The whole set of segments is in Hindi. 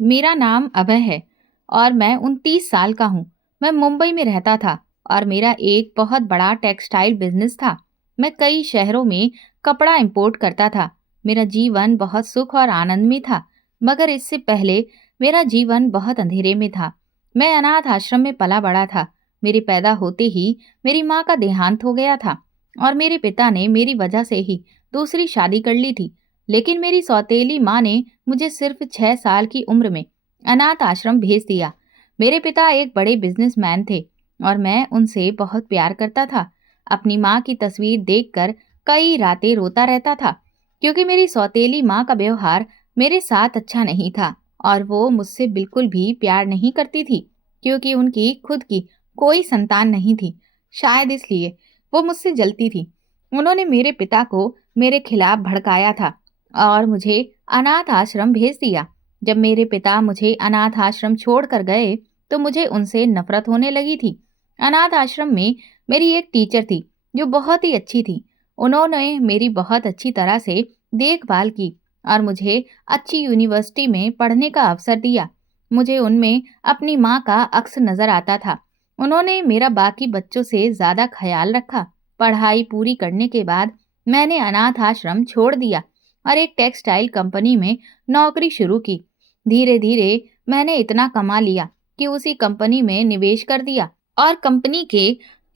मेरा नाम अभय है और मैं 29 साल का हूँ। मैं मुंबई में रहता था और मेरा एक बहुत बड़ा टेक्सटाइल बिजनेस था। मैं कई शहरों में कपड़ा इंपोर्ट करता था। मेरा जीवन बहुत सुख और आनंद में था, मगर इससे पहले मेरा जीवन बहुत अंधेरे में था। मैं अनाथ आश्रम में पला बड़ा था। मेरे पैदा होते ही मेरी माँ का देहांत हो गया था और मेरे पिता ने मेरी वजह से ही दूसरी शादी कर ली थी। लेकिन मेरी सौतेली माँ ने मुझे सिर्फ 6 साल की उम्र में अनाथ आश्रम भेज दिया। मेरे पिता एक बड़े बिजनेसमैन थे और मैं उनसे बहुत प्यार करता था। अपनी माँ की तस्वीर देखकर कई रातें रोता रहता था, क्योंकि मेरी सौतेली माँ का व्यवहार मेरे साथ अच्छा नहीं था और वो मुझसे बिल्कुल भी प्यार नहीं करती थी, क्योंकि उनकी खुद की कोई संतान नहीं थी। शायद इसलिए वो मुझसे जलती थी। उन्होंने मेरे पिता को मेरे खिलाफ भड़काया था और मुझे अनाथ आश्रम भेज दिया। जब मेरे पिता मुझे अनाथ आश्रम छोड़कर गए तो मुझे उनसे नफरत होने लगी थी। अनाथ आश्रम में मेरी एक टीचर थी जो बहुत ही अच्छी थी। उन्होंने मेरी बहुत अच्छी तरह से देखभाल की और मुझे अच्छी यूनिवर्सिटी में पढ़ने का अवसर दिया। मुझे उनमें अपनी माँ का अक्स नजर आता था। उन्होंने मेरा बाकी बच्चों से ज्यादा ख्याल रखा। पढ़ाई पूरी करने के बाद मैंने अनाथ आश्रम छोड़ दिया और एक टेक्सटाइल कंपनी में नौकरी शुरू की। धीरे धीरे मैंने इतना कमा लिया कि उसी कंपनी में निवेश कर दिया और कंपनी के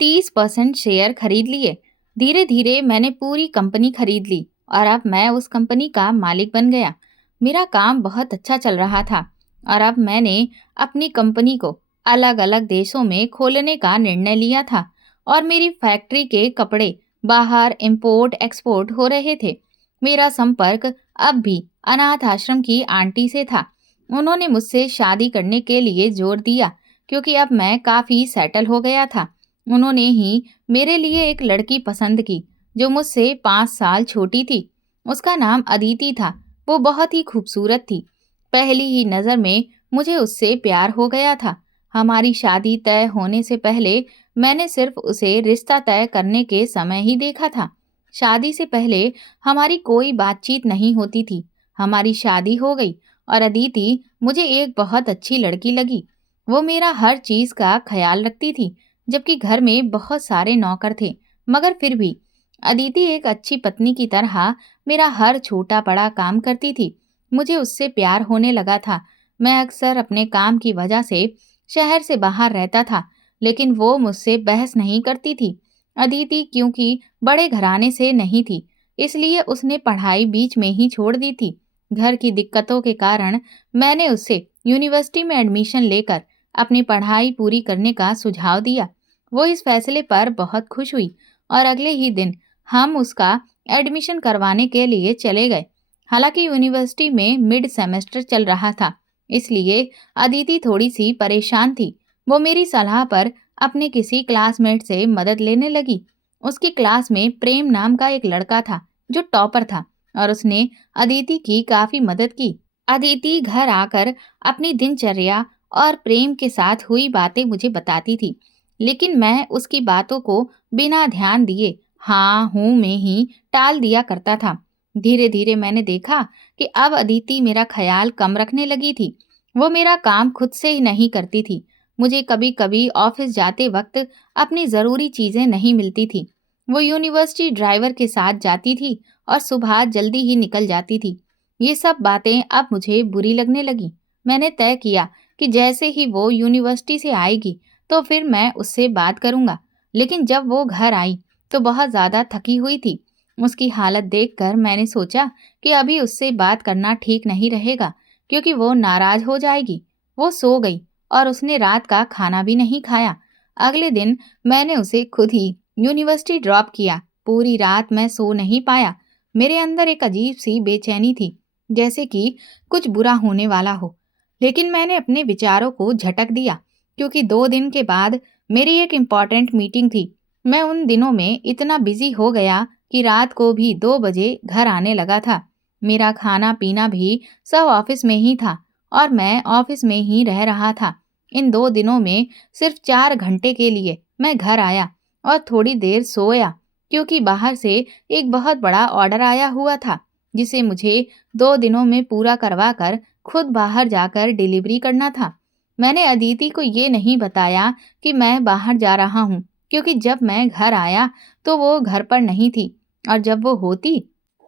30% शेयर खरीद लिए। धीरे धीरे मैंने पूरी कंपनी खरीद ली और अब मैं उस कंपनी का मालिक बन गया। मेरा काम बहुत अच्छा चल रहा था और अब मैंने अपनी कंपनी को अलग अलग देशों में खोलने का निर्णय लिया था और मेरी फैक्ट्री के कपड़े बाहर इंपोर्ट एक्सपोर्ट हो रहे थे। मेरा संपर्क अब भी अनाथ आश्रम की आंटी से था। उन्होंने मुझसे शादी करने के लिए जोर दिया, क्योंकि अब मैं काफी सेटल हो गया था। उन्होंने ही मेरे लिए एक लड़की पसंद की जो मुझसे 5 साल छोटी थी। उसका नाम अदिति था। वो बहुत ही खूबसूरत थी। पहली ही नजर में मुझे उससे प्यार हो गया था। हमारी शादी तय होने से पहले मैंने सिर्फ उसे रिश्ता तय करने के समय ही देखा था। शादी से पहले हमारी कोई बातचीत नहीं होती थी। हमारी शादी हो गई और अदिति मुझे एक बहुत अच्छी लड़की लगी। वो मेरा हर चीज का ख्याल रखती थी, जबकि घर में बहुत सारे नौकर थे। मगर फिर भी अदिति एक अच्छी पत्नी की तरह मेरा हर छोटा बड़ा काम करती थी। मुझे उससे प्यार होने लगा था। मैं अक्सर अपने काम की वजह से शहर से बाहर रहता था, लेकिन वो मुझसे बहस नहीं करती थी। अदिति क्योंकि बड़े घराने से नहीं थी, इसलिए उसने पढ़ाई बीच में ही छोड़ दी थी। घर की दिक्कतों के कारण मैंने उससे यूनिवर्सिटी में एडमिशन लेकर अपनी पढ़ाई पूरी करने का सुझाव दिया। वो इस फैसले पर बहुत खुश हुई और अगले ही दिन हम उसका एडमिशन करवाने के लिए चले गए। हालांकि यूनिवर्सिटी में मिड सेमेस्टर चल रहा था, इसलिए अदिति थोड़ी सी परेशान थी। वो मेरी सलाह पर अपने किसी क्लासमेट से मदद लेने लगी। उसकी क्लास में प्रेम नाम का एक लड़का था जो टॉपर था और उसने अदिति की काफी मदद की। अदिति घर आकर अपनी दिनचर्या और प्रेम के साथ हुई बातें मुझे बताती थी, लेकिन मैं उसकी बातों को बिना ध्यान दिए हाँ हूँ में ही टाल दिया करता था। धीरे धीरे मैंने देखा कि अब अदिति मेरा ख्याल कम रखने लगी थी। वो मेरा काम खुद से ही नहीं करती थी। मुझे कभी कभी ऑफिस जाते वक्त अपनी ज़रूरी चीज़ें नहीं मिलती थी। वो यूनिवर्सिटी ड्राइवर के साथ जाती थी और सुबह जल्दी ही निकल जाती थी। ये सब बातें अब मुझे बुरी लगने लगी। मैंने तय किया कि जैसे ही वो यूनिवर्सिटी से आएगी तो फिर मैं उससे बात करूंगा। लेकिन जब वो घर आई तो बहुत ज़्यादा थकी हुई थी। उसकी हालत देखकर मैंने सोचा कि अभी उससे बात करना ठीक नहीं रहेगा, क्योंकि वो नाराज हो जाएगी। वो सो गई और उसने रात का खाना भी नहीं खाया। अगले दिन मैंने उसे खुद ही यूनिवर्सिटी ड्रॉप किया। पूरी रात मैं सो नहीं पाया। मेरे अंदर एक अजीब सी बेचैनी थी, जैसे कि कुछ बुरा होने वाला हो। लेकिन मैंने अपने विचारों को झटक दिया, क्योंकि 2 दिन के बाद मेरी एक इम्पॉर्टेंट मीटिंग थी। मैं उन दिनों में इतना बिजी हो गया कि रात को भी 2 बजे घर आने लगा था। मेरा खाना पीना भी सब ऑफिस में ही था और मैं ऑफिस में ही रह रहा था। इन 2 दिनों में सिर्फ 4 घंटे के लिए मैं घर आया और थोड़ी देर सोया, क्योंकि बाहर से एक बहुत बड़ा ऑर्डर आया हुआ था जिसे मुझे 2 दिनों में पूरा करवा कर खुद बाहर जाकर डिलीवरी करना था। मैंने अदिति को ये नहीं बताया कि मैं बाहर जा रहा हूँ, क्योंकि जब मैं घर आया तो वो घर पर नहीं थी, और जब वो होती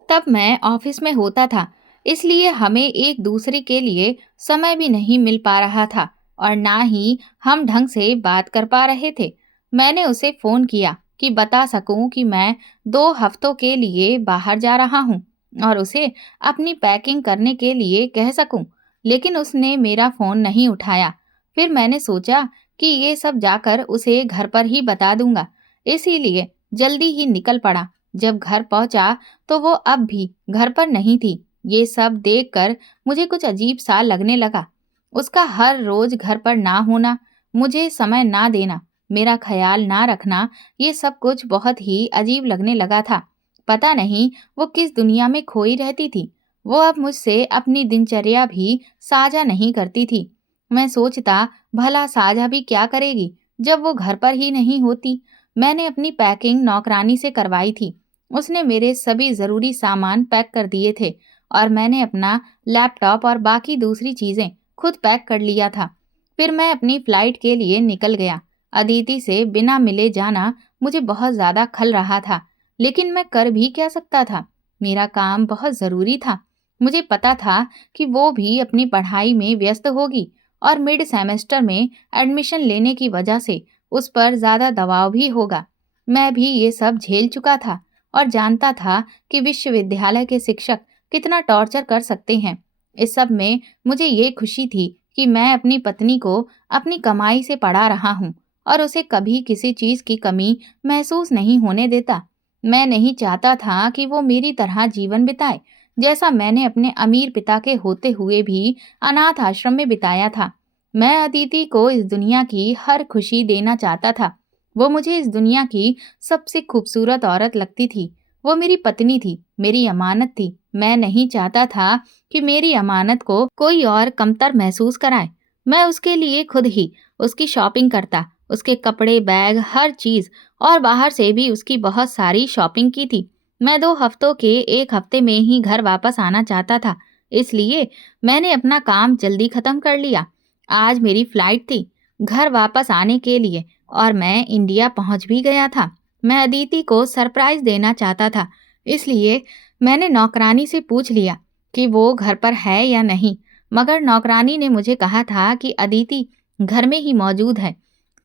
तब मैं ऑफिस में होता था। इसलिए हमें एक दूसरे के लिए समय भी नहीं मिल पा रहा था, और ना ही हम ढंग से बात कर पा रहे थे। मैंने उसे फोन किया कि बता सकूं कि मैं 2 हफ्तों के लिए बाहर जा रहा हूं, और उसे अपनी पैकिंग करने के लिए कह सकूं, लेकिन उसने मेरा फोन नहीं उठाया। फिर मैंने सोचा कि ये सब जाकर उसे घर पर ही बता दूंगा, इसीलिए जल्दी ही निकल पड़ा। जब घर पहुंचा तो वो अब भी घर पर नहीं थी। ये सब देखकर मुझे कुछ अजीब सा लगने लगा। उसका हर रोज घर पर ना होना, मुझे समय ना देना, मेरा ख्याल ना रखना, ये सब कुछ बहुत ही अजीब लगने लगा था। पता नहीं वो किस दुनिया में खोई रहती थी। वो अब मुझसे अपनी दिनचर्या भी साझा नहीं करती थी। मैं सोचता, भला साझा भी क्या करेगी जब वो घर पर ही नहीं होती। मैंने अपनी पैकिंग नौकरानी से करवाई थी। उसने मेरे सभी ज़रूरी सामान पैक कर दिए थे, और मैंने अपना लैपटॉप और बाकी दूसरी चीज़ें खुद पैक कर लिया था। फिर मैं अपनी फ़्लाइट के लिए निकल गया। अदिति से बिना मिले जाना मुझे बहुत ज़्यादा खल रहा था, लेकिन मैं कर भी क्या सकता था। मेरा काम बहुत ज़रूरी था। मुझे पता था कि वो भी अपनी पढ़ाई में व्यस्त होगी, और मिड सेमेस्टर में एडमिशन लेने की वजह से उस पर ज़्यादा दबाव भी होगा। मैं भी ये सब झेल चुका था, और जानता था कि विश्वविद्यालय के शिक्षक कितना टॉर्चर कर सकते हैं। इस सब में मुझे ये खुशी थी कि मैं अपनी पत्नी को अपनी कमाई से पढ़ा रहा हूँ, और उसे कभी किसी चीज़ की कमी महसूस नहीं होने देता। मैं नहीं चाहता था कि वो मेरी तरह जीवन बिताए, जैसा मैंने अपने अमीर पिता के होते हुए भी अनाथ आश्रम में बिताया था। मैं अदिति को इस दुनिया की हर खुशी देना चाहता था। वो मुझे इस दुनिया की सबसे खूबसूरत औरत लगती थी। वो मेरी पत्नी थी, मेरी अमानत थी। मैं नहीं चाहता था कि मेरी अमानत को कोई और कमतर महसूस कराए। मैं उसके लिए खुद ही उसकी शॉपिंग करता, उसके कपड़े, बैग, हर चीज़, और बाहर से भी उसकी बहुत सारी शॉपिंग की थी। मैं 2 हफ्तों के 1 हफ्ते में ही घर वापस आना चाहता था, इसलिए मैंने अपना काम जल्दी खत्म कर लिया। आज मेरी फ्लाइट थी घर वापस आने के लिए, और मैं इंडिया पहुंच भी गया था। मैं अदिति को सरप्राइज देना चाहता था, इसलिए मैंने नौकरानी से पूछ लिया कि वो घर पर है या नहीं, मगर नौकरानी ने मुझे कहा था कि अदिति घर में ही मौजूद है।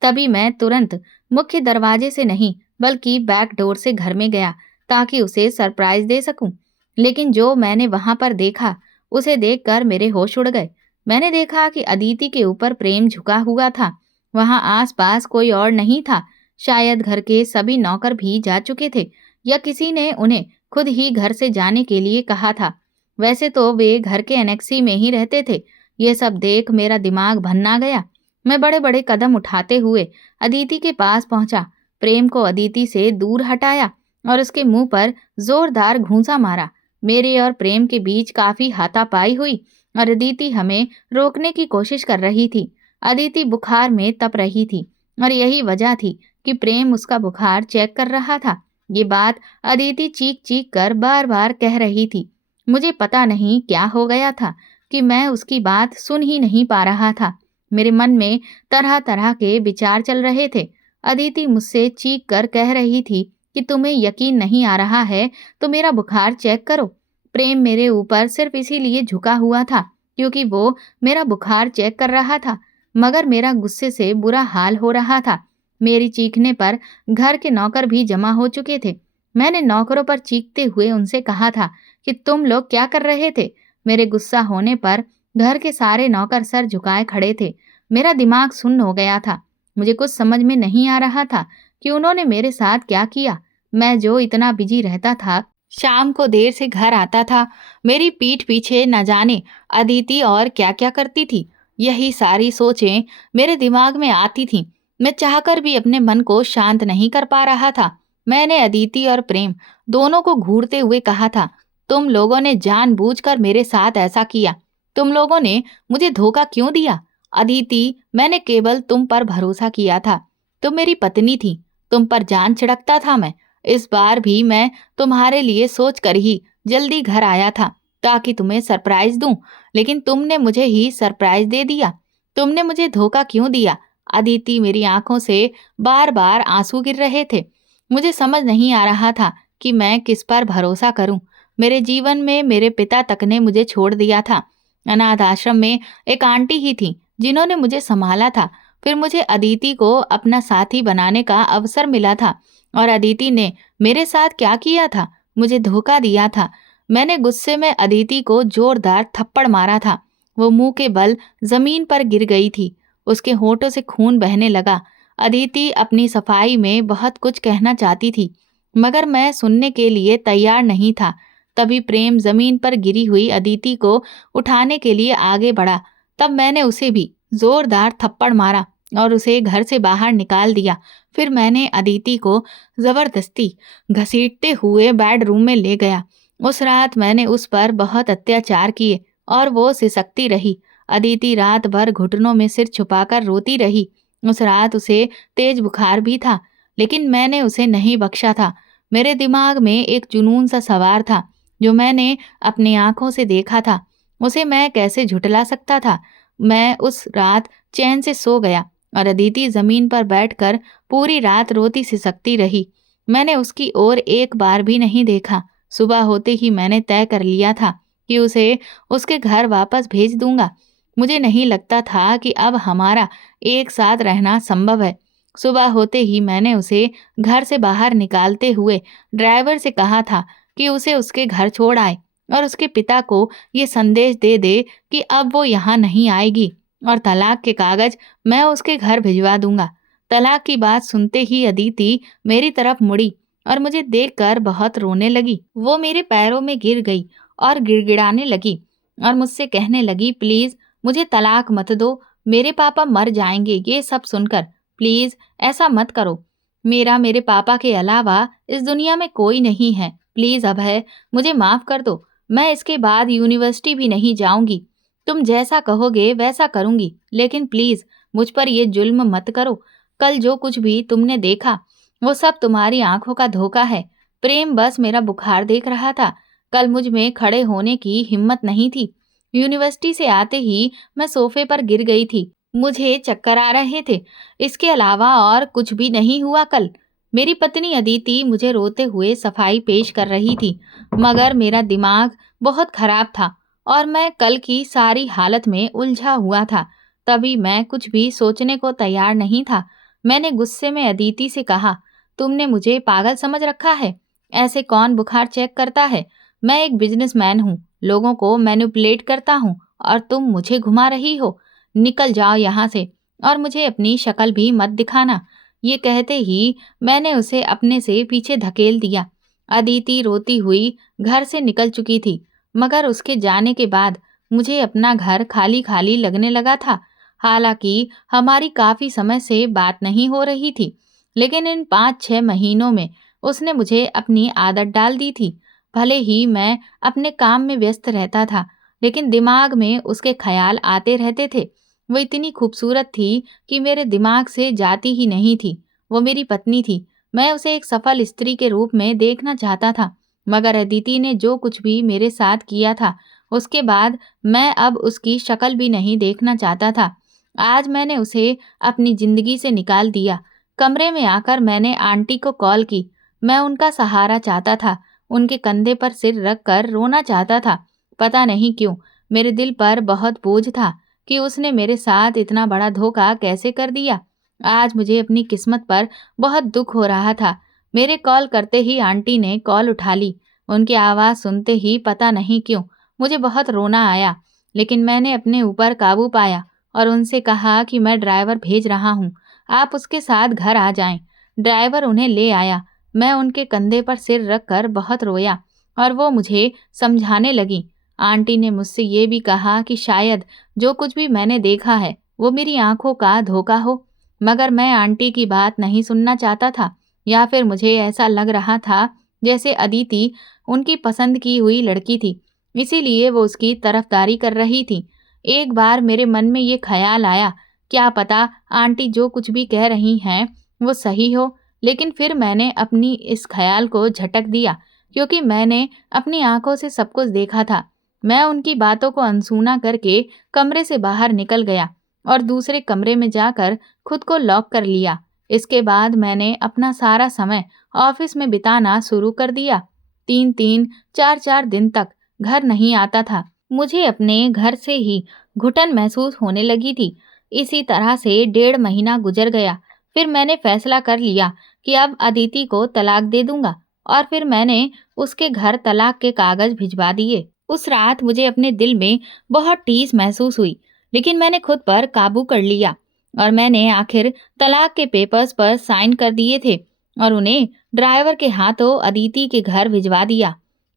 तभी मैं तुरंत मुख्य दरवाजे से नहीं, बल्कि बैक डोर से घर में गया, ताकि उसे सरप्राइज दे सकूं। लेकिन जो मैंने वहां पर देखा, उसे देखकर मेरे होश उड़ गए। मैंने देखा कि अदिति के ऊपर प्रेम झुका हुआ था। वहां आसपास कोई और नहीं था। शायद घर के सभी नौकर भी जा चुके थे, या किसी ने उन्हें खुद ही घर से जाने के लिए कहा था। वैसे तो वे घर के एनेक्सी में ही रहते थे। ये सब देख मेरा दिमाग भन्ना गया। मैं बड़े बड़े कदम उठाते हुए अदिति के पास पहुंचा, प्रेम को अदिति से दूर हटाया, और उसके मुंह पर जोरदार घूंसा मारा। मेरे और प्रेम के बीच काफी हाथापाई हुई, और अदिति हमें रोकने की कोशिश कर रही थी। अदिति बुखार में तप रही थी, और यही वजह थी कि प्रेम उसका बुखार चेक कर रहा था। ये बात अदिति चीख चीख कर बार बार कह रही थी। मुझे पता नहीं क्या हो गया था कि मैं उसकी बात सुन ही नहीं पा रहा था। मेरे मन में तरह तरह के विचार चल रहे थे। अदिति मुझसे चीख कर कह रही थी कि तुम्हें यकीन नहीं आ रहा है तो मेरा बुखार चेक करो। प्रेम मेरे ऊपर सिर्फ इसीलिए झुका हुआ था क्योंकि वो मेरा बुखार चेक कर रहा था, मगर मेरा गुस्से से बुरा हाल हो रहा था। मेरी चीखने पर घर के नौकर भी जमा हो चुके थे। मैंने नौकरों पर चीखते हुए उनसे कहा था कि तुम लोग क्या कर रहे थे। मेरे गुस्सा होने पर घर के सारे नौकर सर झुकाए खड़े थे। मेरा दिमाग सुन्न हो गया था। मुझे कुछ समझ में नहीं आ रहा था कि उन्होंने मेरे साथ क्या किया। मैं जो इतना बिजी रहता था, शाम को देर से घर आता था, मेरी पीठ पीछे न जाने अदिति और क्या क्या करती थी। यही सारी सोचें मेरे दिमाग में आती थीं। मैं चाहकर भी अपने मन को शांत नहीं कर पा रहा था। मैंने अदिति और प्रेम दोनों को घूरते हुए कहा था, तुम लोगों ने जानबूझकर मेरे साथ ऐसा किया। तुम लोगों ने मुझे धोखा क्यों दिया? अदिति, मैंने केवल तुम पर भरोसा किया था। तुम मेरी पत्नी थी, तुम पर जान छिड़कता था मैं। इस बार भी मैं तुम्हारे लिए सोच कर ही जल्दी घर आया था। ताकि तुम्हें सरप्राइज दूं, लेकिन तुमने मुझे ही सरप्राइज दे दिया। तुमने मुझे धोखा क्यों दिया? अदिति, मेरी आंखों से बार बार आंसू गिर रहे थे। मुझे समझ नहीं आ रहा था कि मैं किस पर भरोसा करूं। मेरे जीवन में मेरे पिता तक ने मुझे छोड़ दिया था। अनाथ आश्रम में एक आंटी ही थी जिन्होंने मुझे संभाला था। फिर मुझे अदिति को अपना साथी बनाने का अवसर मिला था, और अदिति ने मेरे साथ क्या किया था? मुझे धोखा दिया था। मैंने गुस्से में अदिति को जोरदार थप्पड़ मारा था। वो मुंह के बल जमीन पर गिर गई थी। उसके होठों से खून बहने लगा। अदिति अपनी सफाई में बहुत कुछ कहना चाहती थी, मगर मैं सुनने के लिए तैयार नहीं था। तभी प्रेम जमीन पर गिरी हुई अदिति को उठाने के लिए आगे बढ़ा। तब मैंने उसे भी जोरदार थप्पड़ मारा और उसे घर से बाहर निकाल दिया। फिर मैंने अदिति को जबरदस्ती घसीटते हुए बेडरूम में ले गया। उस रात मैंने उस पर बहुत अत्याचार किए और वो सिसकती रही। अदिति रात भर घुटनों में सिर छुपाकर रोती रही। उस रात उसे तेज बुखार भी था, लेकिन मैंने उसे नहीं बख्शा था। मेरे दिमाग में एक जुनून सा सवार था जो मैंने अपनी आंखों से देखा था। उसे मैं कैसे झुठला सकता था? मैं उस रात चैन से सो गया और अदिति जमीन पर बैठकर पूरी रात रोती सिसकती रही। मैंने उसकी ओर एक बार भी नहीं देखा। सुबह होते ही मैंने तय कर लिया था कि उसे उसके घर वापस भेज दूंगा। मुझे नहीं लगता था कि अब हमारा एक साथ रहना संभव है। सुबह होते ही मैंने उसे घर से बाहर निकालते हुए ड्राइवर से कहा था कि उसे उसके घर छोड़ आए और उसके पिता को ये संदेश दे दे कि अब वो यहाँ नहीं आएगी और तलाक के कागज मैं उसके घर भिजवा दूंगा। तलाक की बात सुनते ही अदिति मेरी तरफ मुड़ी और मुझे देखकर बहुत रोने लगी। वो मेरे पैरों में गिर गई और गिड़गिड़ाने लगी और मुझसे कहने लगी, प्लीज मुझे तलाक मत दो, मेरे पापा मर जाएंगे ये सब सुनकर। प्लीज ऐसा मत करो। मेरे पापा के अलावा इस दुनिया में कोई नहीं है। प्लीज अभय, मुझे माफ कर दो। मैं इसके बाद यूनिवर्सिटी भी नहीं जाऊंगी। तुम जैसा कहोगे वैसा करूंगी, लेकिन प्लीज मुझ पर ये जुल्म मत करो। कल जो कुछ भी तुमने देखा वो सब तुम्हारी आंखों का धोखा है। प्रेम बस मेरा बुखार देख रहा था। कल मुझ में खड़े होने की हिम्मत नहीं थी। यूनिवर्सिटी से आते ही मैं सोफे पर गिर गई थी। मुझे चक्कर आ रहे थे। इसके अलावा और कुछ भी नहीं हुआ कल। मेरी पत्नी अदिति मुझे रोते हुए सफाई पेश कर रही थी, मगर मेरा दिमाग बहुत खराब था और मैं कल की सारी हालत में उलझा हुआ था। तभी मैं कुछ भी सोचने को तैयार नहीं था। मैंने गुस्से में अदिति से कहा, तुमने मुझे पागल समझ रखा है? ऐसे कौन बुखार चेक करता है? मैं एक बिजनेसमैन हूँ, लोगों को मैनिपुलेट करता हूँ और तुम मुझे घुमा रही हो। निकल जाओ यहाँ से और मुझे अपनी शक्ल भी मत दिखाना। ये कहते ही मैंने उसे अपने से पीछे धकेल दिया। अदिति रोती हुई घर से निकल चुकी थी, मगर उसके जाने के बाद मुझे अपना घर खाली खाली लगने लगा था। हालांकि हमारी काफी समय से बात नहीं हो रही थी, लेकिन इन 5-6 महीनों में उसने मुझे अपनी आदत डाल दी थी। भले ही मैं अपने काम में व्यस्त रहता था, लेकिन दिमाग में उसके ख्याल आते रहते थे। वो इतनी खूबसूरत थी कि मेरे दिमाग से जाती ही नहीं थी। वो मेरी पत्नी थी। मैं उसे एक सफल स्त्री के रूप में देखना चाहता था, मगर अदिति ने जो कुछ भी मेरे साथ किया था, उसके बाद मैं अब उसकी शक्ल भी नहीं देखना चाहता था। आज मैंने उसे अपनी जिंदगी से निकाल दिया। कमरे में आकर मैंने आंटी को कॉल की। मैं उनका सहारा चाहता था, उनके कंधे पर सिर रखकर रोना चाहता था। पता नहीं क्यों मेरे दिल पर बहुत बोझ था कि उसने मेरे साथ इतना बड़ा धोखा कैसे कर दिया। आज मुझे अपनी किस्मत पर बहुत दुख हो रहा था। मेरे कॉल करते ही आंटी ने कॉल उठा ली। उनकी आवाज़ सुनते ही पता नहीं क्यों मुझे बहुत रोना आया, लेकिन मैंने अपने ऊपर काबू पाया और उनसे कहा कि मैं ड्राइवर भेज रहा हूँ, आप उसके साथ घर आ जाएं। ड्राइवर उन्हें ले आया। मैं उनके कंधे पर सिर रखकर बहुत रोया और वो मुझे समझाने लगी। आंटी ने मुझसे ये भी कहा कि शायद जो कुछ भी मैंने देखा है वो मेरी आंखों का धोखा हो, मगर मैं आंटी की बात नहीं सुनना चाहता था, या फिर मुझे ऐसा लग रहा था जैसे अदिति उनकी पसंद की हुई लड़की थी, इसीलिए वो उसकी तरफदारी कर रही थी। एक बार मेरे मन में ये ख्याल आया, क्या पता आंटी जो कुछ भी कह रही हैं वो सही हो, लेकिन फिर मैंने अपनी इस ख्याल को झटक दिया, क्योंकि मैंने अपनी आंखों से सब कुछ देखा था। मैं उनकी बातों को अनसुना करके कमरे से बाहर निकल गया और दूसरे कमरे में जाकर खुद को लॉक कर लिया। इसके बाद मैंने अपना सारा समय ऑफिस में बिताना शुरू कर दिया। 3-3, 4-4 दिन तक घर नहीं आता था। मुझे अपने घर से ही घुटन महसूस होने लगी थी। इसी तरह से 1.5 महीना गुजर गया। फिर मैंने फैसला कर लिया कि अब अदिति को तलाक दे दूंगा और फिर मैंने उसके घर तलाक के कागज भिजवा दिए। उस रात मुझे अपने दिल में बहुत टीस महसूस हुई, लेकिन मैंने खुद पर काबू कर लिया और मैंने आखिर तलाक के पेपर्स पर साइन कर दिए थे और उन्हें ड्राइवर के हाथों अदिति के घर भिजवा दिया।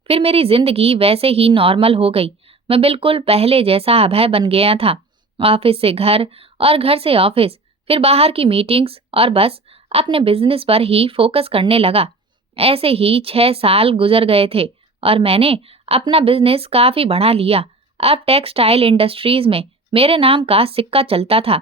फिर मेरी जिंदगी वैसे ही नॉर्मल हो गई। मैं बिल्कुल पहले जैसा अभय बन गया था। ऑफिस से घर और घर से ऑफिस, फिर बाहर की मीटिंग्स और बस अपने बिजनेस पर ही फोकस करने लगा। ऐसे ही 6 साल गुजर गए थे और मैंने अपना बिजनेस काफी बढ़ा लिया। अब टेक्सटाइल इंडस्ट्रीज में मेरे नाम का सिक्का चलता था।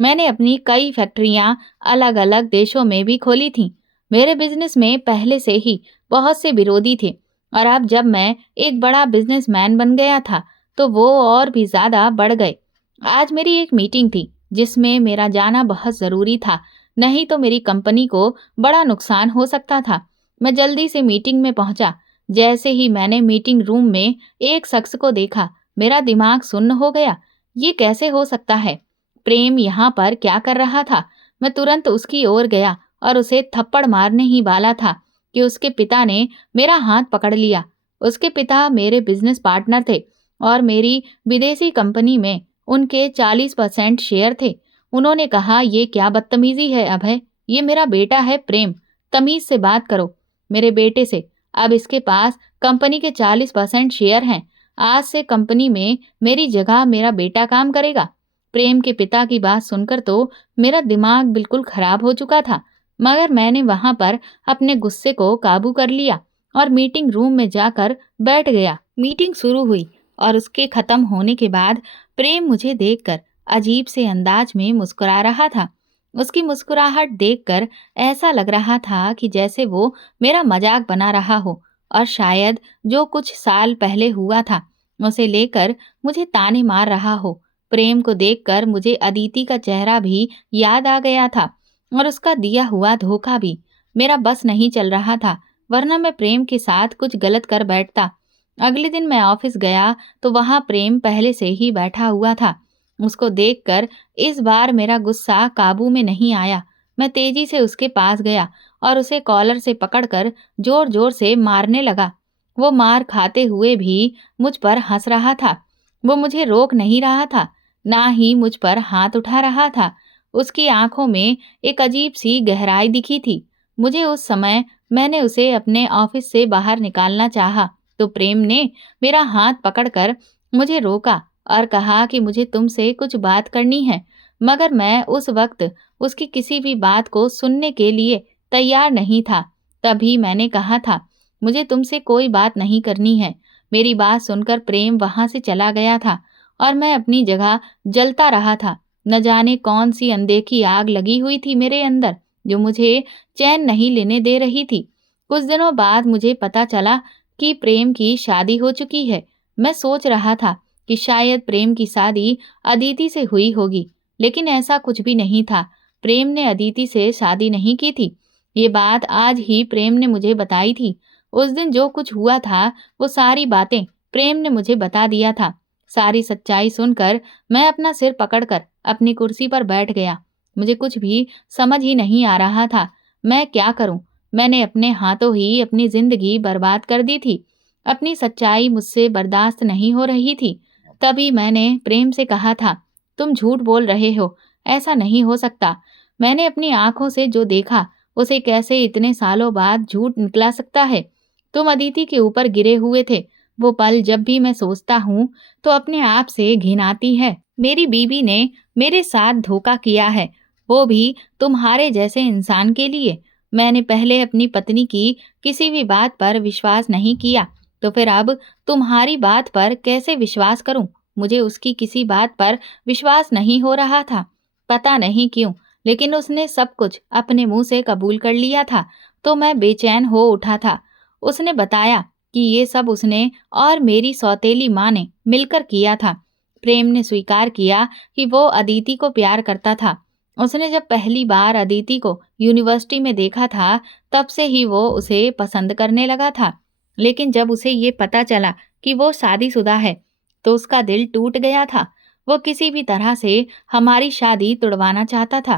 मैंने अपनी कई फैक्ट्रियां अलग अलग देशों में भी खोली थीं। मेरे बिजनेस में पहले से ही बहुत से विरोधी थे और अब जब मैं एक बड़ा बिजनेसमैन बन गया था तो वो और भी ज्यादा बढ़ गए। आज मेरी एक मीटिंग थी जिसमें मेरा जाना बहुत जरूरी था, नहीं तो मेरी कंपनी को बड़ा नुकसान हो सकता था। मैं जल्दी से मीटिंग में पहुंचा। जैसे ही मैंने मीटिंग रूम में एक शख्स को देखा, मेरा दिमाग सुन्न हो गया। ये कैसे हो सकता है? प्रेम यहाँ पर क्या कर रहा था? मैं तुरंत उसकी ओर गया और उसे थप्पड़ मारने ही वाला था कि उसके पिता ने मेरा हाथ पकड़ लिया। उसके पिता मेरे बिजनेस पार्टनर थे और मेरी विदेशी कंपनी में उनके 40% शेयर थे। उन्होंने कहा, ये क्या बदतमीजी है अभय, ये मेरा बेटा है प्रेम, तमीज से बात करो मेरे बेटे से। अब इसके पास कंपनी के 40% शेयर हैं। आज से कंपनी में मेरी जगह मेरा बेटा काम करेगा। प्रेम के पिता की बात सुनकर तो मेरा दिमाग बिल्कुल खराब हो चुका था, मगर मैंने वहां पर अपने गुस्से को काबू कर लिया और मीटिंग रूम में जाकर बैठ गया। मीटिंग शुरू हुई और उसके खत्म होने के बाद प्रेम मुझे देखकर अजीब से अंदाज में मुस्कुरा रहा था। उसकी मुस्कुराहट देखकर ऐसा लग रहा था कि जैसे वो मेरा मजाक बना रहा हो और शायद जो कुछ साल पहले हुआ था उसे लेकर मुझे ताने मार रहा हो। प्रेम को देखकर मुझे अदिति का चेहरा भी याद आ गया था और उसका दिया हुआ धोखा भी। मेरा बस नहीं चल रहा था, वरना मैं प्रेम के साथ कुछ गलत कर बैठता। अगले दिन मैं ऑफिस गया तो वहां प्रेम पहले से ही बैठा हुआ था। उसको देखकर इस बार मेरा गुस्सा काबू में नहीं आया। मैं तेजी से उसके पास गया और उसे कॉलर से पकड़कर जोर जोर से मारने लगा। वो मार खाते हुए भी मुझ पर हंस रहा था। वो मुझे रोक नहीं रहा था, ना ही मुझ पर हाथ उठा रहा था। उसकी आंखों में एक अजीब सी गहराई दिखी थी। मुझे उस समय मैंने उसे अपने ऑफिस से बाहर निकालना चाहा तो प्रेम ने मेरा हाथ पकड़कर मुझे रोका और कहा कि मुझे तुमसे कुछ बात करनी है, मगर मैं उस वक्त उसकी किसी भी बात को सुनने के लिए तैयार नहीं था। तभी मैंने कहा था, मुझे तुमसे कोई बात नहीं करनी है। मेरी बात सुनकर प्रेम वहां से चला गया था और मैं अपनी जगह जलता रहा था। न जाने कौन सी अनदेखी आग लगी हुई थी मेरे अंदर जो मुझे चैन नहीं लेने दे रही थी। कुछ दिनों बाद मुझे पता चला कि प्रेम की शादी हो चुकी है। मैं सोच रहा था कि शायद प्रेम की शादी अदिति से हुई होगी, लेकिन ऐसा कुछ भी नहीं था। प्रेम ने अदिति से शादी नहीं की थी। ये बात आज ही प्रेम ने मुझे बताई थी। उस दिन जो कुछ हुआ था वो सारी बातें प्रेम ने मुझे बता दिया था। सारी सच्चाई सुनकर मैं अपना सिर पकड़कर अपनी कुर्सी पर बैठ गया। मुझे कुछ भी समझ ही नहीं आ रहा था। मैं क्या करूं? मैंने अपने हाथों ही अपनी जिंदगी बर्बाद कर दी थी। अपनी सच्चाई मुझसे बर्दाश्त नहीं हो रही थी। तभी मैंने प्रेम से कहा था, तुम झूठ बोल रहे हो, ऐसा नहीं हो सकता। मैंने अपनी आंखों से जो देखा उसे कैसे इतने सालों बाद झूठ निकला सकता है। तुम अदिति के ऊपर गिरे हुए थे। वो पल जब भी मैं सोचता हूँ तो अपने आप से घिन आती है। मेरी बीवी ने मेरे साथ धोखा किया है, वो भी तुम्हारे जैसे इंसान के लिए। मैंने पहले अपनी पत्नी की किसी भी बात पर विश्वास नहीं किया, तो फिर अब तुम्हारी बात पर कैसे विश्वास करूं? मुझे उसकी किसी बात पर विश्वास नहीं हो रहा था। पता नहीं क्यों, लेकिन उसने सब कुछ अपने मुंह से कबूल कर लिया था तो मैं बेचैन हो उठा था। उसने बताया कि ये सब उसने और मेरी सौतेली माँ ने मिलकर किया था। प्रेम ने स्वीकार किया कि वो अदिति को प्यार करता था। उसने जब पहली बार अदिति को यूनिवर्सिटी में देखा था, तब से ही वो उसे पसंद करने लगा था। लेकिन जब उसे ये पता चला कि वो शादीशुदा है, तो उसका दिल टूट गया था। वो किसी भी तरह से हमारी शादी तुड़वाना चाहता था।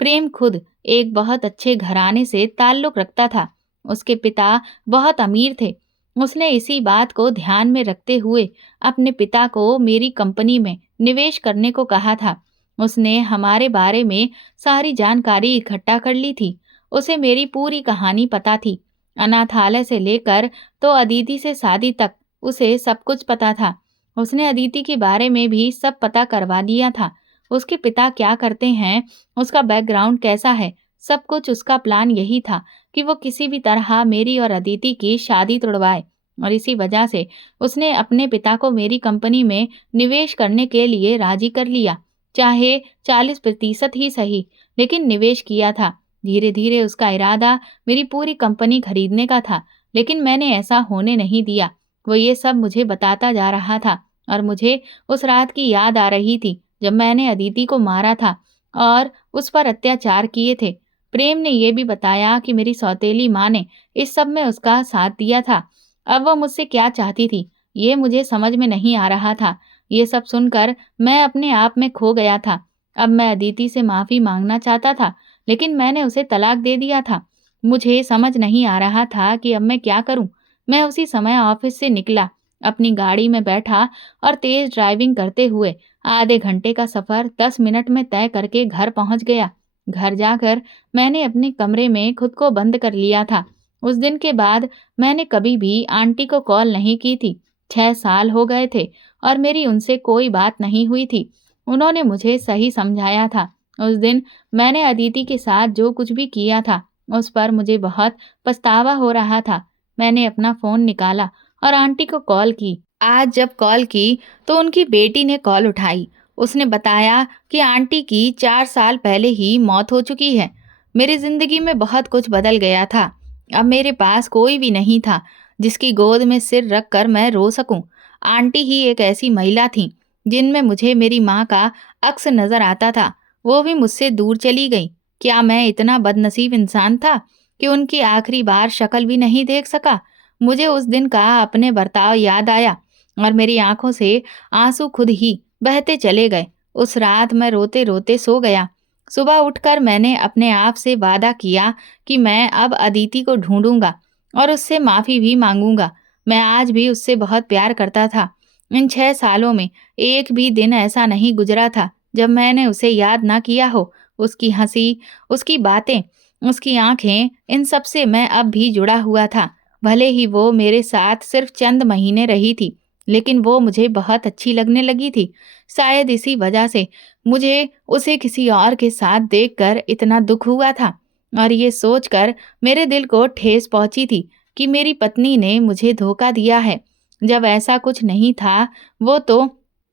प्रेम खुद एक बहुत अच्छे घराने से ताल्लुक रखता था। उसके पिता बहुत अमीर थे। उसने इसी बात को ध्यान में रखते हुए अपने पिता को मेरी कंपनी में निवेश करने को कहा था। उसने हमारे बारे में सारी जानकारी इकट्ठा कर ली थी। उसे मेरी पूरी कहानी पता थी। अनाथालय से लेकर तो अदिति से शादी तक उसे सब कुछ पता था। उसने अदिति के बारे में भी सब पता करवा दिया था। उसके पिता क्या करते हैं, उसका बैकग्राउंड कैसा है, सब कुछ उसका प्लान यही था कि वो किसी भी तरह मेरी और अदिति की शादी तुड़वाए। और इसी वजह से उसने अपने पिता को मेरी कंपनी में निवेश करने के लिए राजी कर लिया। चाहे 40% ही सही, लेकिन निवेश किया था। धीरे धीरे उसका इरादा मेरी पूरी कंपनी खरीदने का था, लेकिन मैंने ऐसा होने नहीं दिया। वो ये सब मुझे बताता जा रहा था और मुझे उस रात की याद आ रही थी जब मैंने अदिति को मारा था और उस पर अत्याचार किए थे। प्रेम ने यह भी बताया कि मेरी सौतेली माँ ने इस सब में उसका साथ दिया था। अब वो मुझसे क्या चाहती थी, ये मुझे समझ में नहीं आ रहा था। ये सब सुनकर मैं अपने आप में खो गया था। अब मैं अदिति से माफ़ी मांगना चाहता था, लेकिन मैंने उसे तलाक दे दिया था। मुझे समझ नहीं आ रहा था कि अब मैं क्या करूं। मैं उसी समय ऑफिस से निकला, अपनी गाड़ी में बैठा और तेज ड्राइविंग करते हुए आधे घंटे का सफ़र 10 मिनट में तय करके घर पहुंच गया। घर जाकर मैंने अपने कमरे में खुद को बंद कर लिया था। उस दिन के बाद मैंने कभी भी आंटी को कॉल नहीं की थी। 6 साल हो गए थे और मेरी उनसे कोई बात नहीं हुई थी। उन्होंने मुझे सही समझाया था। उस दिन मैंने अदिति के साथ जो कुछ भी किया था, उस पर मुझे बहुत पछतावा हो रहा था। मैंने अपना फ़ोन निकाला और आंटी को कॉल की। आज जब कॉल की तो उनकी बेटी ने कॉल उठाई। उसने बताया कि आंटी की 4 साल पहले ही मौत हो चुकी है। मेरी ज़िंदगी में बहुत कुछ बदल गया था। अब मेरे पास कोई भी नहीं था जिसकी गोद में सिर रख कर मैं रो सकूं। आंटी ही एक ऐसी महिला थी जिनमें मुझे मेरी माँ का अक्स नज़र आता था। वो भी मुझसे दूर चली गई। क्या मैं इतना बदनसीब इंसान था कि उनकी आखिरी बार शक्ल भी नहीं देख सका? मुझे उस दिन का अपने बर्ताव याद आया और मेरी आंखों से आंसू खुद ही बहते चले गए। उस रात मैं रोते रोते सो गया। सुबह उठकर मैंने अपने आप से वादा किया कि मैं अब अदिति को ढूंढूंगा और उससे माफ़ी भी मांगूंगा। मैं आज भी उससे बहुत प्यार करता था। इन 6 सालों में एक भी दिन ऐसा नहीं गुजरा था जब मैंने उसे याद ना किया हो। उसकी हंसी, उसकी बातें, उसकी आंखें, इन सब से मैं अब भी जुड़ा हुआ था। भले ही वो मेरे साथ सिर्फ चंद महीने रही थी, लेकिन वो मुझे बहुत अच्छी लगने लगी थी। शायद इसी वजह से मुझे उसे किसी और के साथ देखकर इतना दुख हुआ था और ये सोचकर मेरे दिल को ठेस पहुंची थी कि मेरी पत्नी ने मुझे धोखा दिया है। जब ऐसा कुछ नहीं था, वो तो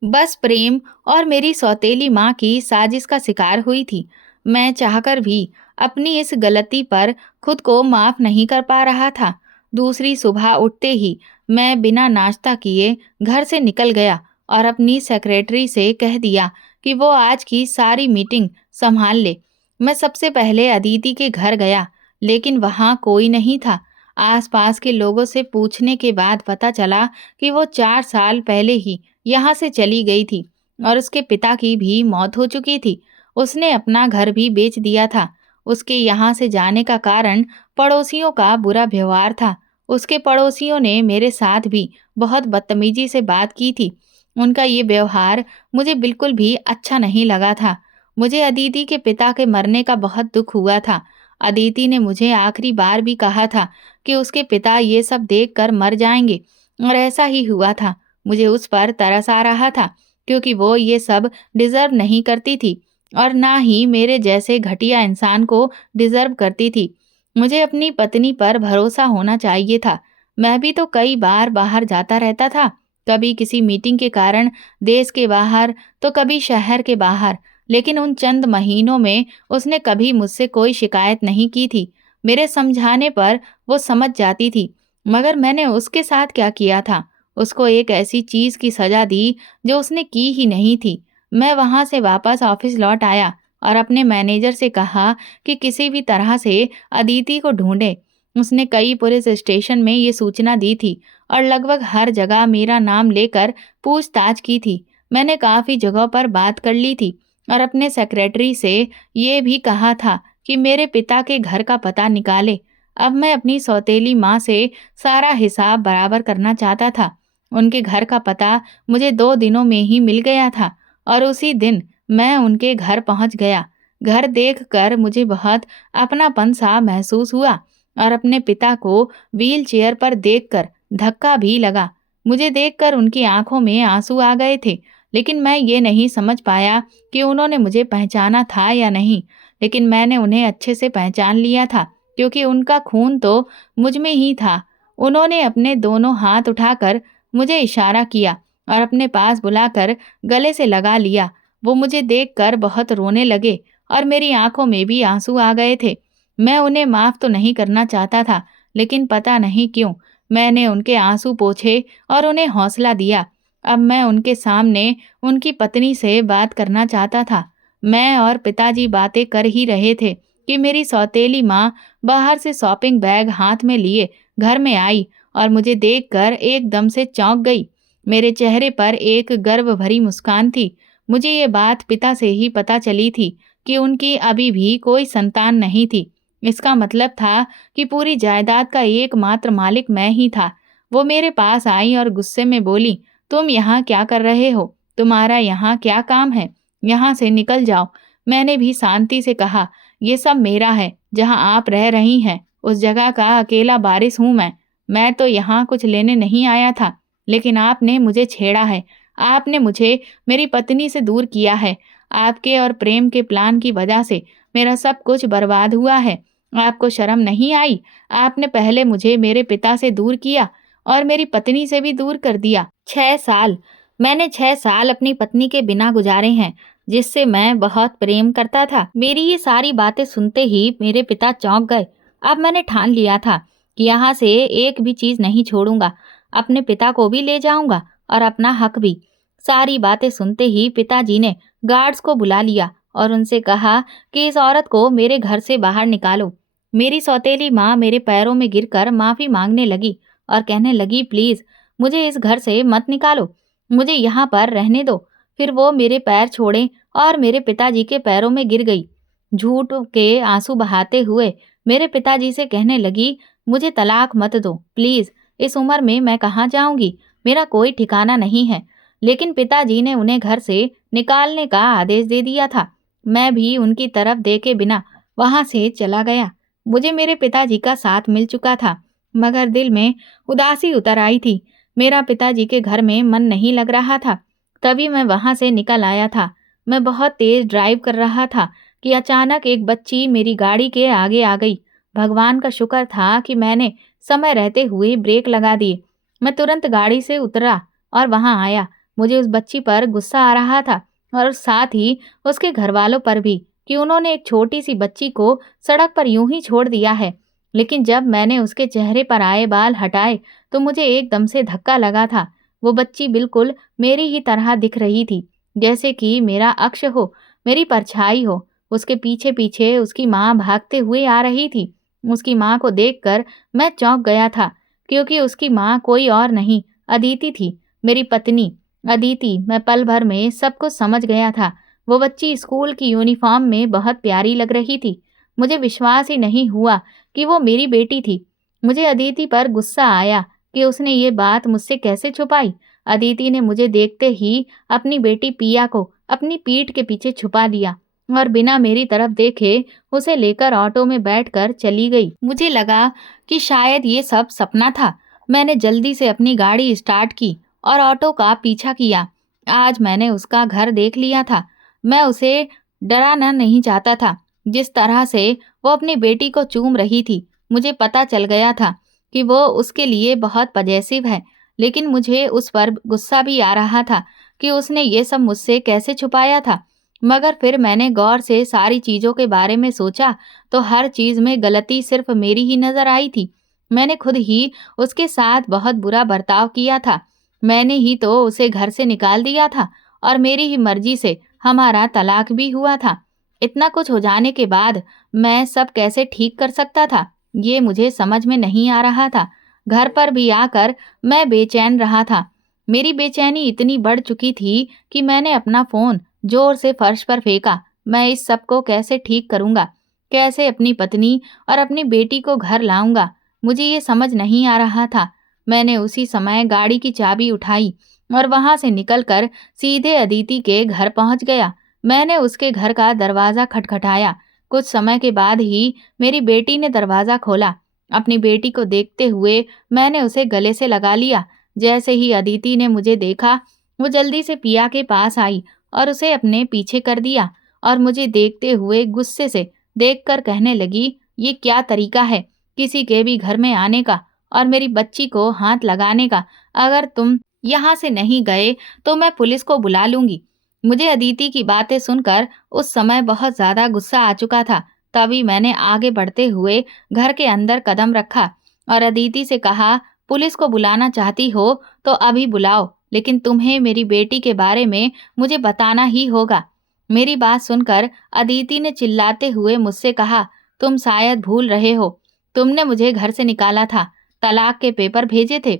बस प्रेम और मेरी सौतेली माँ की साजिश का शिकार हुई थी। मैं चाहकर भी अपनी इस गलती पर खुद को माफ नहीं कर पा रहा था। दूसरी सुबह उठते ही मैं बिना नाश्ता किए घर से निकल गया और अपनी सेक्रेटरी से कह दिया कि वो आज की सारी मीटिंग संभाल ले। मैं सबसे पहले अदिति के घर गया, लेकिन वहाँ कोई नहीं था। आसपास के लोगों से पूछने के बाद पता चला कि वो 4 साल पहले ही यहाँ से चली गई थी और उसके पिता की भी मौत हो चुकी थी। उसने अपना घर भी बेच दिया था। उसके यहाँ से जाने का कारण पड़ोसियों का बुरा व्यवहार था। उसके पड़ोसियों ने मेरे साथ भी बहुत बदतमीजी से बात की थी। उनका ये व्यवहार मुझे बिल्कुल भी अच्छा नहीं लगा था। मुझे अदिति के पिता के मरने का बहुत दुख हुआ था। अदिति ने मुझे आखिरी बार भी कहा था कि उसके पिता ये सब देखकर मर जाएंगे, और ऐसा ही हुआ था। मुझे उस पर तरस आ रहा था क्योंकि वो ये सब डिजर्व नहीं करती थी और ना ही मेरे जैसे घटिया इंसान को डिजर्व करती थी। मुझे अपनी पत्नी पर भरोसा होना चाहिए था। मैं भी तो कई बार बाहर जाता रहता था, कभी किसी मीटिंग के कारण देश के बाहर, तो कभी शहर के बाहर, लेकिन उन चंद महीनों में उसने कभी मुझसे कोई शिकायत नहीं की थी। मेरे समझाने पर वो समझ जाती थी। मगर मैंने उसके साथ क्या किया था? उसको एक ऐसी चीज़ की सज़ा दी जो उसने की ही नहीं थी। मैं वहाँ से वापस ऑफ़िस लौट आया और अपने मैनेजर से कहा कि किसी भी तरह से अदिति को ढूँढे। उसने कई पुलिस स्टेशन में ये सूचना दी थी और लगभग हर जगह मेरा नाम लेकर पूछताछ की थी। मैंने काफ़ी जगहों पर बात कर ली थी और अपने सेक्रेटरी से ये भी कहा था कि मेरे पिता के घर का पता निकाले। अब मैं अपनी सौतेली माँ से सारा हिसाब बराबर करना चाहता था। उनके घर का पता मुझे 2 दिनों में ही मिल गया था और उसी दिन मैं उनके घर पहुँच गया। घर देखकर मुझे बहुत अपनापन-सा महसूस हुआ और अपने पिता को व्हीलचेयर पर देखकर धक्का भी लगा। मुझे देखकर उनकी आँखों में आँसू आ गए थे, लेकिन मैं ये नहीं समझ पाया कि उन्होंने मुझे पहचाना था या नहीं। लेकिन मैंने उन्हें अच्छे से पहचान लिया था, क्योंकि उनका खून तो मुझ में ही था। उन्होंने अपने दोनों हाथ उठाकर मुझे इशारा किया और अपने पास बुलाकर गले से लगा लिया। वो मुझे देखकर बहुत रोने लगे और मेरी आंखों में भी आंसू आ गए थे। मैं उन्हें माफ़ तो नहीं करना चाहता था, लेकिन पता नहीं क्यों मैंने उनके आंसू पोंछे और उन्हें हौसला दिया। अब मैं उनके सामने उनकी पत्नी से बात करना चाहता था। मैं और पिताजी बातें कर ही रहे थे कि मेरी सौतेली माँ बाहर से शॉपिंग बैग हाथ में लिए घर में आई और मुझे देखकर एकदम से चौंक गई। मेरे चेहरे पर एक गर्व भरी मुस्कान थी। मुझे ये बात पिता से ही पता चली थी कि उनकी अभी भी कोई संतान नहीं थी। इसका मतलब था कि पूरी जायदाद का एकमात्र मालिक मैं ही था। वो मेरे पास आई और गुस्से में बोली, तुम यहाँ क्या कर रहे हो? तुम्हारा यहाँ क्या काम है? यहाँ से निकल जाओ। मैंने भी शांति से कहा, ये सब मेरा है। जहाँ आप रह रही हैं, उस जगह का अकेला वारिस हूँ मैं। मैं तो यहाँ कुछ लेने नहीं आया था, लेकिन आपने मुझे छेड़ा है। आपने मुझे मेरी पत्नी से दूर किया है। आपके और प्रेम के प्लान की वजह से मेरा सब कुछ बर्बाद हुआ है। आपको शर्म नहीं आई? आपने पहले मुझे मेरे पिता से दूर किया और मेरी पत्नी से भी दूर कर दिया। 6 साल मैंने 6 साल अपनी पत्नी के बिना गुजारे हैं, जिससे मैं बहुत प्रेम करता था। मेरी ये सारी बातें सुनते ही मेरे पिता चौंक गए। अब मैंने ठान लिया था कि यहाँ से एक भी चीज़ नहीं छोड़ूंगा। अपने पिता को भी ले जाऊंगा और अपना हक भी। सारी बातें सुनते ही पिताजी ने गार्ड्स को बुला लिया और उनसे कहा कि इस औरत को मेरे घर से बाहर निकालो। मेरी सौतेली माँ मेरे पैरों में गिरकर माफ़ी मांगने लगी और कहने लगी, प्लीज़ मुझे इस घर से मत निकालो, मुझे यहाँ पर रहने दो। फिर वो मेरे पैर छोड़े और मेरे पिताजी के पैरों में गिर गई। झूठ के आंसू बहाते हुए मेरे पिताजी से कहने लगी, मुझे तलाक मत दो प्लीज़, इस उम्र में मैं कहाँ जाऊंगी, मेरा कोई ठिकाना नहीं है। लेकिन पिताजी ने उन्हें घर से निकालने का आदेश दे दिया था। मैं भी उनकी तरफ देखे बिना वहां से चला गया। मुझे मेरे पिताजी का साथ मिल चुका था, मगर दिल में उदासी उतर आई थी। मेरा पिताजी के घर में मन नहीं लग रहा था। तभी मैं वहां से निकल आया था। मैं बहुत तेज ड्राइव कर रहा था कि अचानक एक बच्ची मेरी गाड़ी के आगे आ गई। भगवान का शुक्र था कि मैंने समय रहते हुए ब्रेक लगा दिए। मैं तुरंत गाड़ी से उतरा और वहां आया। मुझे उस बच्ची पर गुस्सा आ रहा था और साथ ही उसके घर वालों पर भी, कि उन्होंने एक छोटी सी बच्ची को सड़क पर यूं ही छोड़ दिया है। लेकिन जब मैंने उसके चेहरे पर आए बाल हटाए तो मुझे एकदम से धक्का लगा था। वो बच्ची बिल्कुल मेरी ही तरह दिख रही थी, जैसे कि मेरा अक्ष हो, मेरी परछाई हो। उसके पीछे पीछे उसकी माँ भागते हुए आ रही थी। उसकी माँ को देखकर मैं चौंक गया था, क्योंकि उसकी माँ कोई और नहीं, अदिति थी, मेरी पत्नी अदिति। मैं पल भर में सब कुछ समझ गया था। वो बच्ची स्कूल की यूनिफॉर्म में बहुत प्यारी लग रही थी। मुझे विश्वास ही नहीं हुआ कि वो मेरी बेटी थी। मुझे अदिति पर गुस्सा आया कि उसने ये बात मुझसे कैसे छुपाई। अदिति ने मुझे देखते ही अपनी बेटी पिया को अपनी पीठ के पीछे छुपा लिया और बिना मेरी तरफ देखे उसे लेकर ऑटो में बैठकर चली गई। मुझे लगा कि शायद ये सब सपना था। मैंने जल्दी से अपनी गाड़ी स्टार्ट की और ऑटो का पीछा किया। आज मैंने उसका घर देख लिया था। मैं उसे डराना नहीं चाहता था। जिस तरह से वो अपनी बेटी को चूम रही थी, मुझे पता चल गया था कि वो उसके लिए बहुत पजेसिव है। लेकिन मुझे उस पर गुस्सा भी आ रहा था कि उसने ये सब मुझसे कैसे छुपाया था। मगर फिर मैंने गौर से सारी चीज़ों के बारे में सोचा तो हर चीज़ में गलती सिर्फ मेरी ही नज़र आई थी। मैंने खुद ही उसके साथ बहुत बुरा बर्ताव किया था। मैंने ही तो उसे घर से निकाल दिया था और मेरी ही मर्जी से हमारा तलाक भी हुआ था। इतना कुछ हो जाने के बाद मैं सब कैसे ठीक कर सकता था, ये मुझे समझ में नहीं आ रहा था। घर पर भी आकर मैं बेचैन रहा था। मेरी बेचैनी इतनी बढ़ चुकी थी कि मैंने अपना फ़ोन ज़ोर से फर्श पर फेंका। मैं इस सब को कैसे ठीक करूँगा? कैसे अपनी पत्नी और अपनी बेटी को घर लाऊँगा? मुझे ये समझ नहीं आ रहा था। मैंने उसी समय गाड़ी की चाबी उठाई और वहाँ से निकलकर सीधे अदिति के घर पहुँच गया। मैंने उसके घर का दरवाज़ा खटखटाया। कुछ समय के बाद ही मेरी बेटी ने दरवाज़ा खोला। अपनी बेटी को देखते हुए मैंने उसे गले से लगा लिया। जैसे ही अदिति ने मुझे देखा, वो जल्दी से पिया के पास आई और उसे अपने पीछे कर दिया और मुझे देखते हुए गुस्से से देखकर कहने लगी, ये क्या तरीका है किसी के भी घर में आने का और मेरी बच्ची को हाथ लगाने का? अगर तुम यहाँ से नहीं गए तो मैं पुलिस को बुला लूंगी। मुझे अदिति की बातें सुनकर उस समय बहुत ज्यादा गुस्सा आ चुका था। तभी मैंने आगे बढ़ते हुए घर के अंदर कदम रखा और अदिति से कहा, पुलिस को बुलाना चाहती हो तो अभी बुलाओ, लेकिन तुम्हें मेरी बेटी के बारे में मुझे बताना ही होगा। मेरी बात सुनकर अदिति ने चिल्लाते हुए मुझसे कहा, तुम शायद भूल रहे हो, तुमने मुझे घर से निकाला था, तलाक के पेपर भेजे थे।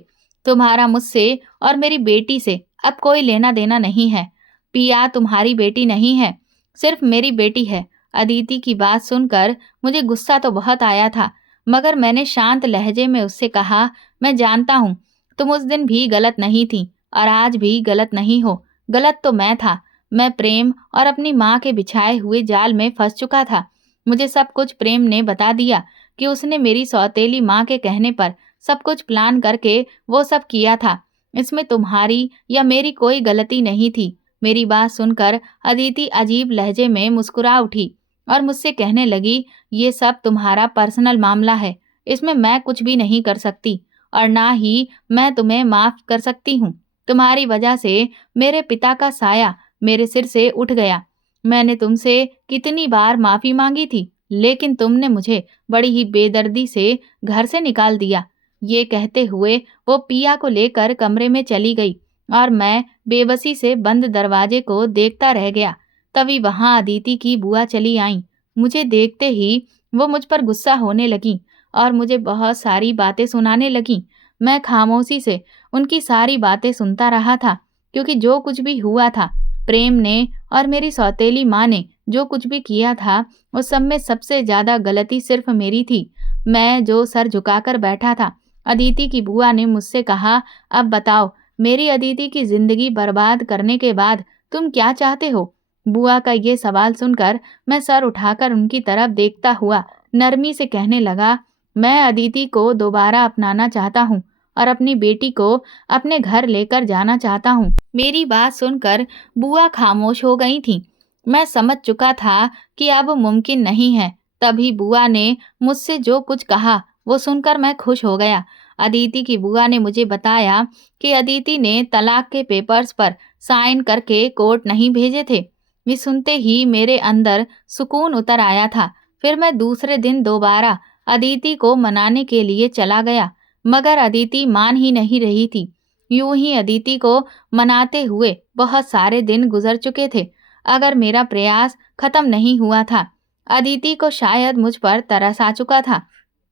तुम्हारा मुझसे और मेरी बेटी से अब कोई लेना देना नहीं है। पिया तुम्हारी बेटी नहीं है, सिर्फ मेरी बेटी है। अदिति की बात सुनकर मुझे गुस्सा तो बहुत आया था, मगर मैंने शांत लहजे में उससे कहा, मैं जानता हूँ तुम उस दिन भी गलत नहीं थी और आज भी गलत नहीं हो। गलत तो मैं था। मैं प्रेम और अपनी माँ के बिछाए हुए जाल में फंस चुका था। मुझे सब कुछ प्रेम ने बता दिया कि उसने मेरी सौतेली माँ के कहने पर सब कुछ प्लान करके वो सब किया था। इसमें तुम्हारी या मेरी कोई गलती नहीं थी। मेरी बात सुनकर अदिति अजीब लहजे में मुस्कुरा उठी और मुझसे कहने लगी, ये सब तुम्हारा पर्सनल मामला है, इसमें मैं कुछ भी नहीं कर सकती और ना ही मैं तुम्हें माफ कर सकती हूँ। तुम्हारी वजह से मेरे पिता का साया मेरे सिर से उठ गया। मैंने तुमसे कितनी बार माफी मांगी थी, लेकिन तुमने मुझे बड़ी ही बेदर्दी से घर से निकाल दिया। ये कहते हुए वो पिया को लेकर कमरे में चली गई और मैं बेबसी से बंद दरवाजे को देखता रह गया। तभी वहां अदिति की बुआ चली आई। मुझे देखते ही वो मुझ पर गुस्सा होने लगी और मुझे बहुत सारी बातें सुनाने लगी। मैं खामोशी से उनकी सारी बातें सुनता रहा था, क्योंकि जो कुछ भी हुआ था, प्रेम ने और मेरी सौतेली माँ ने जो कुछ भी किया था, उस सब में सबसे ज्यादा गलती सिर्फ मेरी थी। मैं जो सर झुकाकर बैठा था। अदिति की बुआ ने मुझसे कहा, अब बताओ, मेरी अदिति की जिंदगी बर्बाद करने के बाद तुम क्या चाहते हो? बुआ का ये सवाल सुनकर मैं सर उठाकर उनकी तरफ देखता हुआ नरमी से कहने लगा, मैं अदिति को दोबारा अपनाना चाहता हूँ और अपनी बेटी को अपने घर लेकर जाना चाहता हूँ। मेरी बात सुनकर बुआ खामोश हो गई थी। मैं समझ चुका था कि अब मुमकिन नहीं है। तभी बुआ ने मुझसे जो कुछ कहा वो सुनकर मैं खुश हो गया। अदिति की बुआ ने मुझे बताया कि अदिति ने तलाक के पेपर्स पर साइन करके कोर्ट नहीं भेजे थे। ये सुनते ही मेरे अंदर सुकून उतर आया था। फिर मैं दूसरे दिन दोबारा अदिति को मनाने के लिए चला गया, मगर अदिति मान ही नहीं रही थी। यूं ही अदिति को मनाते हुए बहुत सारे दिन गुजर चुके थे। अगर मेरा प्रयास खत्म नहीं हुआ था, अदिति को शायद मुझ पर तरस आ चुका था,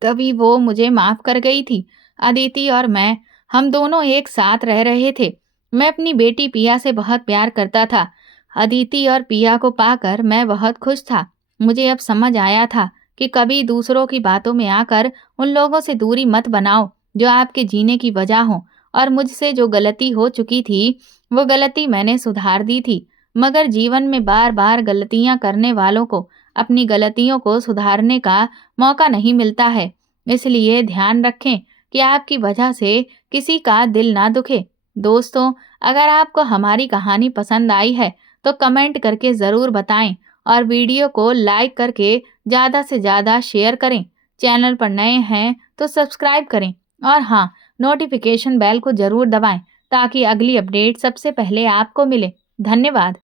तभी वो मुझे माफ कर गई थी। अदिति और मैं, हम दोनों एक साथ रह रहे थे। मैं अपनी बेटी पिया से बहुत प्यार करता था। अदिति और पिया को पाकर मैं बहुत खुश था। मुझे अब समझ आया था कि कभी दूसरों की बातों में आकर उन लोगों से दूरी मत बनाओ जो आपके जीने की वजह हो। और मुझसे जो गलती हो चुकी थी, वो गलती मैंने सुधार दी थी। मगर जीवन में बार बार गलतियां करने वालों को अपनी गलतियों को सुधारने का मौका नहीं मिलता है। इसलिए ध्यान रखें कि आपकी वजह से किसी का दिल ना दुखे। दोस्तों, अगर आपको हमारी कहानी पसंद आई है तो कमेंट करके ज़रूर बताएं और वीडियो को लाइक करके ज़्यादा से ज़्यादा शेयर करें। चैनल पर नए हैं तो सब्सक्राइब करें और हाँ, नोटिफिकेशन बेल को ज़रूर दबाएं ताकि अगली अपडेट सबसे पहले आपको मिले। धन्यवाद।